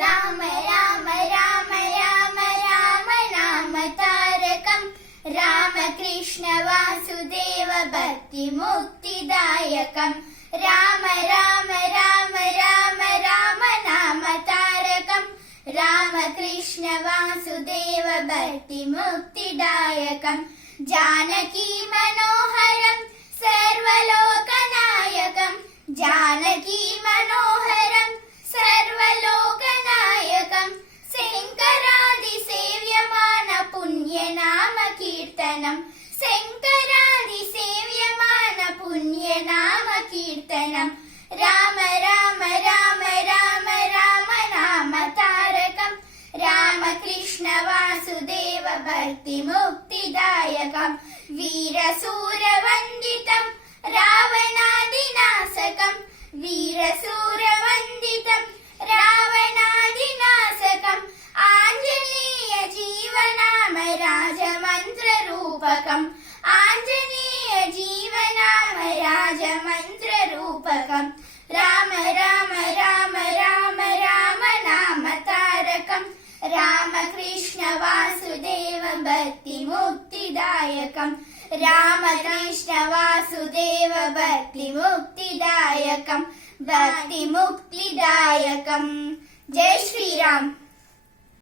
రామ రామ రామ రామ రామ నామ తారకం రామకృష్ణ వాసుదేవ భక్తి ముక్తిదాయకం రామ రామ రామ రామ రామ నామ తారకం రామకృష్ణ వాసుదేవ భక్తి ముక్తిదాయకం జానకీ మనోహరం సర్వలోకనాయకం జానకీ మనోహరం సర్వలోకనాయకం శంకరాది సేవ్యమాన పుణ్యనామ కీర్తనం శంకరాది సేవ్యమాన పుణ్యనామ కీర్తనం రామ రామ రామ రామ రామ నామ తారకం రామకృష్ణ వాసుదేవ భక్తి ముక్తిదాయకం వీరశూర వందితం రావణాదినాశకం వీరశూర వందితం రావణాదినాశకం ఆంజనేయ జీవనామ రాజమంత్ర రూపకం ఆంజనేయ జీవనామ రాజమంత్ర రూపకం రామ రామ రామ రామ రామ నామ తారకం రామకృష్ణ వాసుదేవ భక్తి ముక్తిదాయకం రామకృష్ణ వాసుదేవ భక్తి ముక్తిదాయకం భక్తి ముక్తిదాయకం జై శ్రీరామ్.